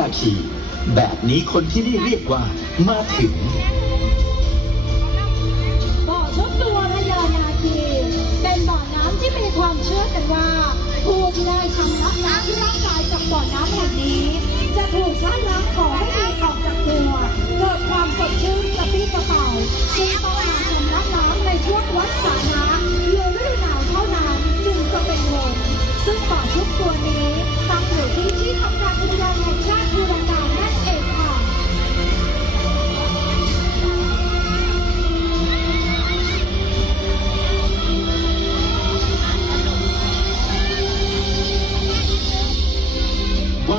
นาที แบบนี้คนที่นี่เรียกว่ามาถึง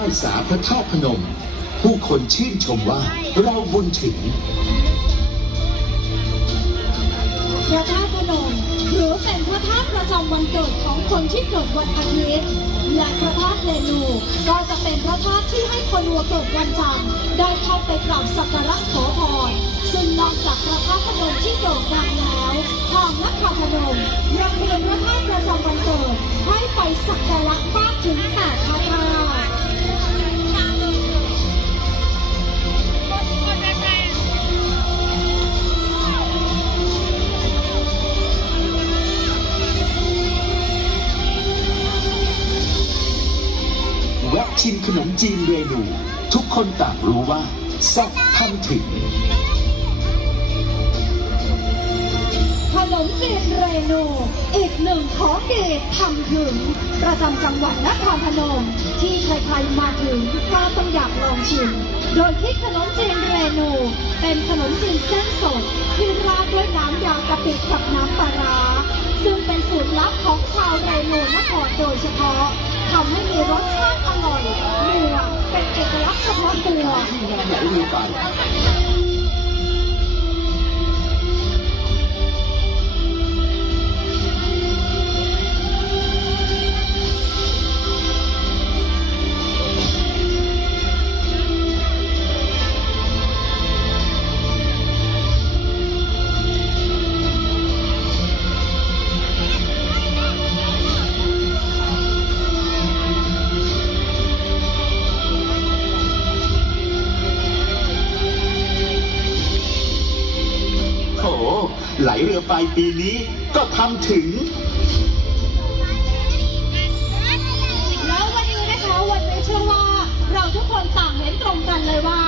ไหว้สาพระธาตุพนม ผู้คนชื่นชมว่าเราบุญถึง พระธาตุพนมถือเป็นพระธาตุประจำวันเกิดของคนที่เกิดวันอาทิตย์และพระธาตุเรนูก็จะเป็นพระธาตุที่ให้คนวัวเกิดวันจันทร์ได้เข้าไปกราบสัก ชิมขนมจีนเรนูทุกคนต่างรู้ว่าแซ่บทำถึง ขนมจีนเรนู อีกหนึ่งของเดีทำถึง ประจำจังหวัดนครพนม ที่ใครๆมาถึงก็ต้องอยากลองชิม โดยที่ขนมจีนเรนู เป็นขนมจีนเส้นสดที่ราดด้วยน้ำยากะปิกับน้ำปลาร้าซึ่งเป็นสูตรลับของชาวเรนูนครโดยเฉพาะ ทำให้มีรสชาติอร่อยนัวเป็นเอกลักษณ์เฉพาะตัว ไหลเรือไฟปีนี้ก็ทำถึง แล้ววันนี้นะคะวันนี้เชื่อว่าเราทุกคนต่างเห็นตรงกันเลยว่า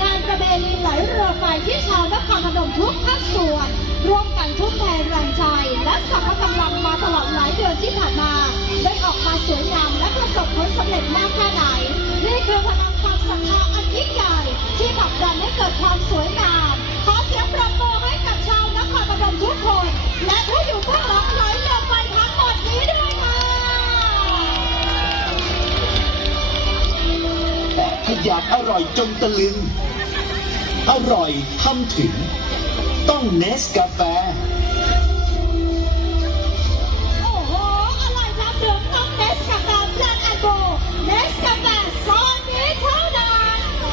งานประเพณีไหลเรือไฟที่ชาวนครพนมทุกภาคส่วน ร่วมกันทุ่มเทแรงใจ และสัพกำลังมาตลอดหลายเดือนที่ผ่านมา ได้ออกมาสวยงามและประสบผลสำเร็จมากแค่ไหนนี่คือพลังความศรัทธาอันยิ่งใหญ่ที่ผลักดันให้เกิดความสวยงามขอเสียงปรบมือ อยากอร่อยจนตะลึง อร่อยทำถึง ต้องเนสกาแฟ